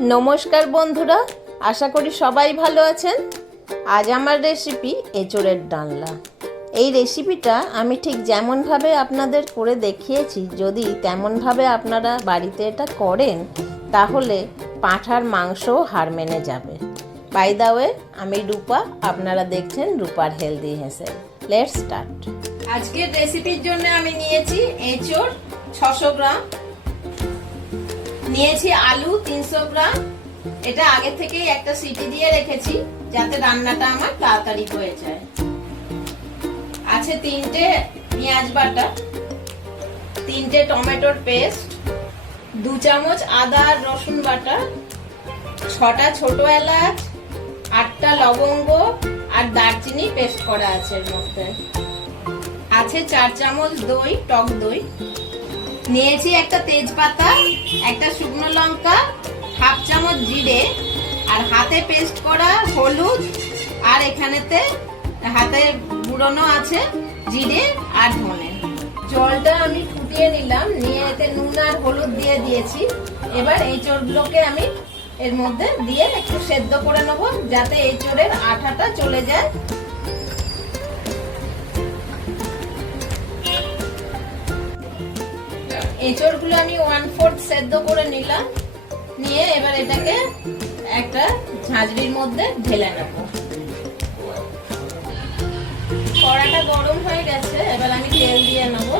নমস্কার বন্ধুরা, আশা করি সবাই ভালো আছেন। আজ আমার রেসিপি এঁচোড়ের ডালনা। এই রেসিপিটা আমি ঠিক যেমনভাবে আপনাদের করে দেখিয়েছি, যদি তেমনভাবে আপনারা বাড়িতে এটা করেন তাহলে পাঁঠার মাংসও হার মেনে যাবে। বাই দ্য ওয়ে, আমি রূপা, আপনারা দেখছেন রূপার হেলদি হেসেল। Let's start. আজকের রেসিপির জন্য আমি নিয়েছি এঁচোড় 600 গ্রাম, নিয়েছি আলু 300 গ্রাম। এটা আগে থেকেই একটা সিটি দিয়ে রেখেছি যাতে রান্নাটা আমার তাড়াতাড়ি হয়ে যায়। আছে 3টে পেঁয়াজ বাটা, 3টে টমেটোর পেস্ট, 2 চামচ আদা আর রসুন বাটা, 6টা ছোট এলাচ, 8টা লবঙ্গ আর দারচিনি পেস্ট করা আছে এর মধ্যে। আছে 4 চামচ দই, টক দই। নিয়েছি একটা তেজপাতা, একটা শুকনো লঙ্কা, 1/2 চামচ জিরে আর হাতে পেস্ট করা হলুদ, আর এখানেতে হাতে গুঁড়োনো আছে জিরে আর ধনে। জলটা আমি ফুটিয়ে নিলাম, নিয়ে এতে নুন আর হলুদ দিয়ে দিয়েছি। এবার এঁচোড়গুলোকে আমি এর মধ্যে দিয়ে একটু সেদ্ধ করে নেব যাতে এঁচোড়ের আঠাটা চলে যায়। এঁচোড়গুলো আমি 1/4 সেদ্ধ করে নিলাম, নিয়ে এবার এটাকে একটা ঝাঁঝরির মধ্যে ঢেলে নেব। কড়াটা গরম হয়ে গেছে, এবার আমি তেল দিয়ে নেব।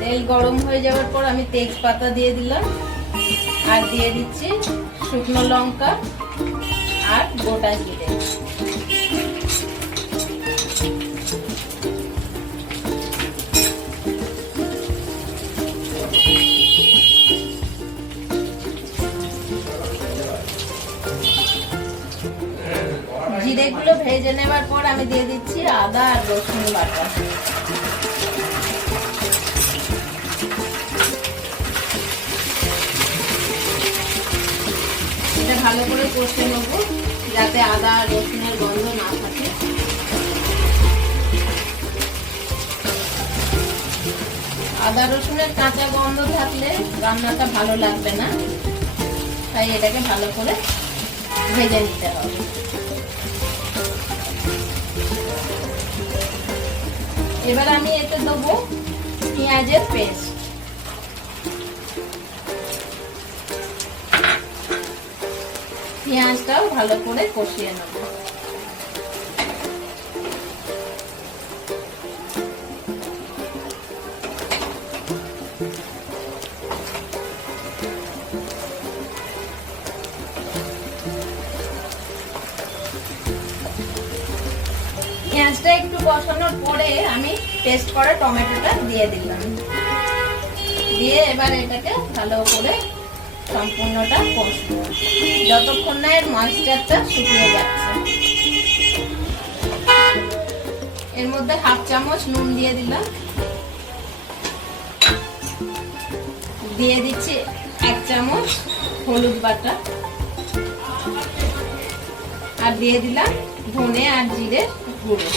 তেল গরম হয়ে যাওয়ার পর আমি তেজপাতা দিয়ে দিলাম আর দিয়ে দিচ্ছি শুকনো লঙ্কা আর গোটা জিরে। জিরেগুলো ভেজে নেবার পর আমি দিয়ে দিচ্ছি আদা আর রসুন বাটা। এটা ভালো করে কষে নেব যাতে আদা আর রসুনের গন্ধ না থাকে। আদা রসুনের কাঁচা গন্ধ থাকলে রান্নাটা ভালো লাগবে না, তাই এটাকে ভালো করে ভেজে নিতে হবে। এবার আমি এতে দেবো পেঁয়াজের পেস্ট। পেঁয়াজটাও ভালো করে কষিয়ে নেব। পেঁয়াজটা একটু কষানোর পরে আমি পেস্ট করা টমেটোটা দিয়ে দিলাম, দিয়ে এবার এটাকে ভালো করে সম্পূর্ণটা কষবো যতক্ষণ না এর ময়েশ্চারটা শুকিয়ে যাচ্ছে। এর মধ্যে 1/2 চামচ নুন দিয়ে দিলাম, দিয়ে দিচ্ছি 1 চামচ হলুদ বাটা আর দিয়ে দিলাম ধনে আর জিরে গুঁড়ো।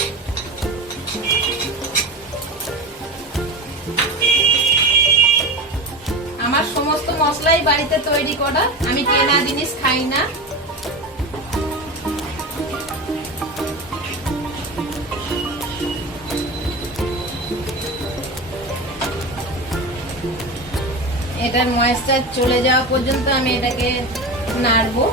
আমার সমস্ত মশলাই বাড়িতে তৈরি করা, আমি কেনা জিনিস খাই না। এটার ময়েশ্চার চলে যাওয়া পর্যন্ত আমি এটাকে নাড়বো।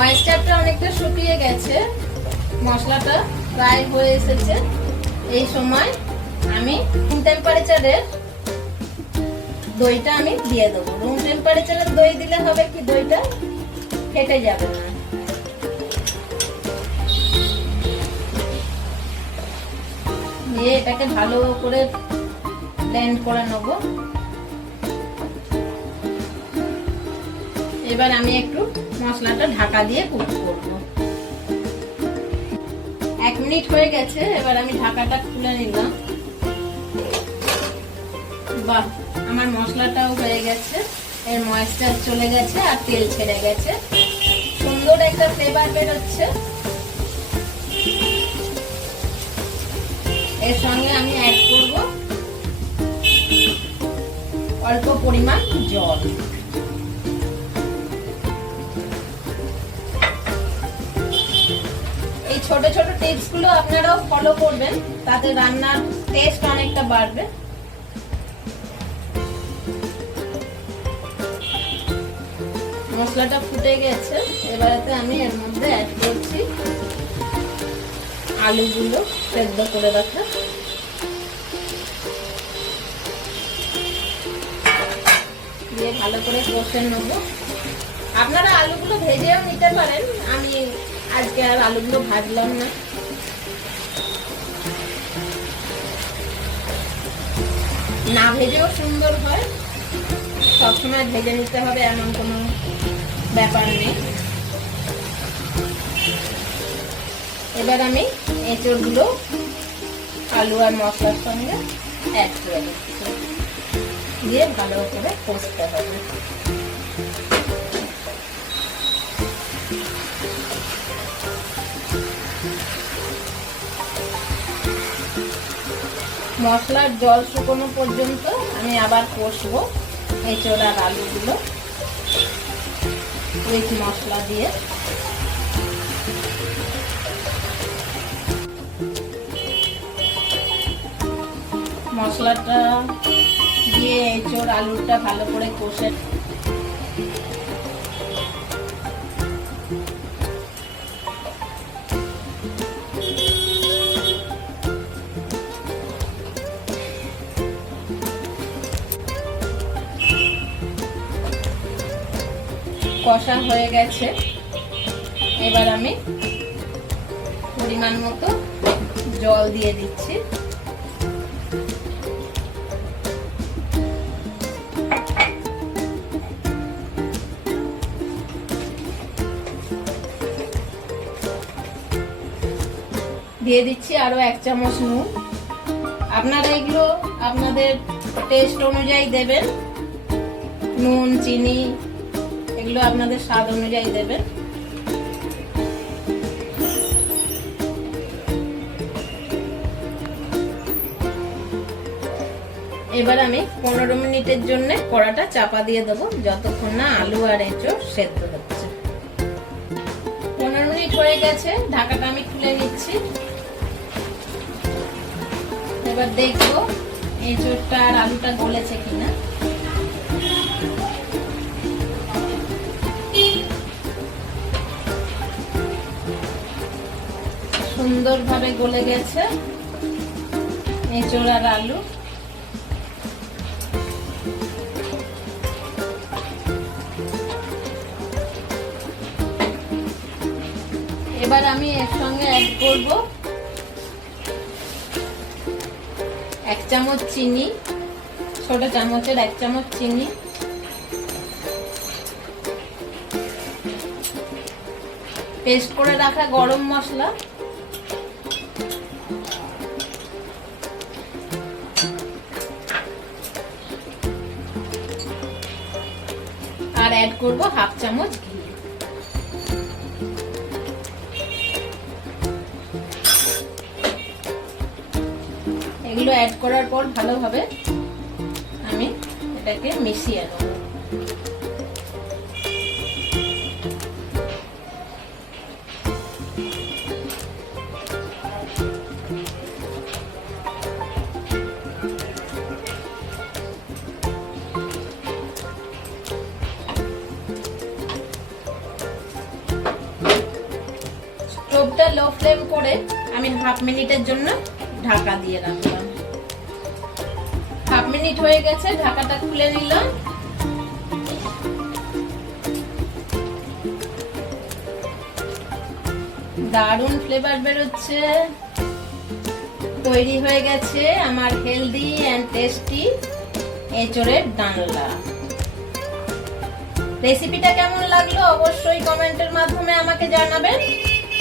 ময়েশ্চারটা অনেকটা শুকিয়ে গেছে, মশলাটা প্রায় হয়ে এসেছে। এই সময় আমি রুম টেম্পারেচারের দইটা আমি দিয়ে দেবো। রুম টেম্পারেচারের দই দিলে হবে কি, দইটা ফেটে যাবে না। দিয়ে এটাকে ভালো করে ব্লেন্ড করে নেব। এবার আমি একটু মশলাটা ঢাকা দিয়ে কুক করব। 1 মিনিট হয়ে গেছে, এবার আমি ঢাকাটা খুলে নিলাম। বাহ, আমার মশলাটাও হয়ে গেছে। এর ময়েশ্চার চলে গেছে আর তেল ছেড়ে গেছে, সুন্দর একটা ফ্লেভার বেরোচ্ছে। এর সঙ্গে আমি অ্যাড করব অল্প পরিমাণ জল। এই ছোট ছোট টিপস গুলো আপনারাও ফলো করবেন, তাতে রান্নার টেস্ট অনেকটা বাড়বে। মশলাটা ফুটে গেছে, এবারেতে আমি এর মধ্যে অ্যাড করছি আলুগুলো সেদ্ধ করে রাখা। দিয়ে ভালো করে কষে নেব। আপনারা আলুগুলো ভেজেও নিতে পারেন, আমি আজকে আর আলুগুলো ভাজলাম না। না ভেজেও সুন্দর হয়, সবসময় ভেজে নিতে হবে এমন কোনো ব্যাপার নেই। এবার আমি এঁচড়গুলো আলু আর মশলার সঙ্গে অ্যাড করে দিচ্ছি, দিয়ে ভালো করে কষতে হবে। মশলার জল শুকনো পর্যন্ত আমি আবার কষবো এঁচড় আর আলুগুলো উইথ মশলা দিয়ে। মশলাটা দিয়ে এঁচড় আলুটা ভালো করে কষে কষা হয়ে গেছে। এবার আমি পরিমাণ মতো জল দিয়ে দিচ্ছি। দিয়ে দিচ্ছি আরো 1 চামচ নুন। আপনারা এগুলো আপনাদের টেস্ট অনুযায়ী দেবেন, নুন চিনি এগুলো আপনাদের স্বাদ অনুযায়ী দেবেন। এবার আমি 15 মিনিটের জন্য কড়াটা চাপা দিয়ে দেবো, যতক্ষণ না আলু আর এঁচড় সেদ্ধ হচ্ছে। 15 মিনিট হয়ে গেছে, ঢাকাটা আমি খুলে নিচ্ছি। এবার দেখবো এঁচড়টা আর আলুটা গলেছে কিনা। সুন্দরভাবে গলে গেছে এঁচড় আর আলু। এবার আমি এর সঙ্গে অ্যাড করব 1 চামচ চিনি, ছোট চামচের 1 চামচ চিনি। পেস্ট করে রাখা গরম মশলা, আর অ্যাড করব 1/2 চামচ ঘি। এগুলো অ্যাড করার পর ভালোভাবে আমি এটাকে মিশিয়ে নেব। স্টোভটা লো ফ্লেম করে আমি 1/2 মিনিটের জন্য ঢাকা দিয়ে রাখলাম। 1/2 মিনিট হয়ে গেছে, ঢাকাটা খুলে নিলাম। দারুণ ফ্লেভার বেরোচ্ছে। তৈরি হয়ে গেছে আমার হেলদি এন্ড টেস্টি এঁচড়ের ডালনা। রেসিপিটা কেমন লাগলো অবশ্যই কমেন্টের মাধ্যমে আমাকে জানাবেন,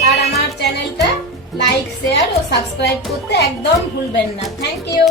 আর আমার চ্যানেলটা লাইক শেয়ার ও সাবস্ক্রাইব করতে একদম ভুলবেন না। Thank you.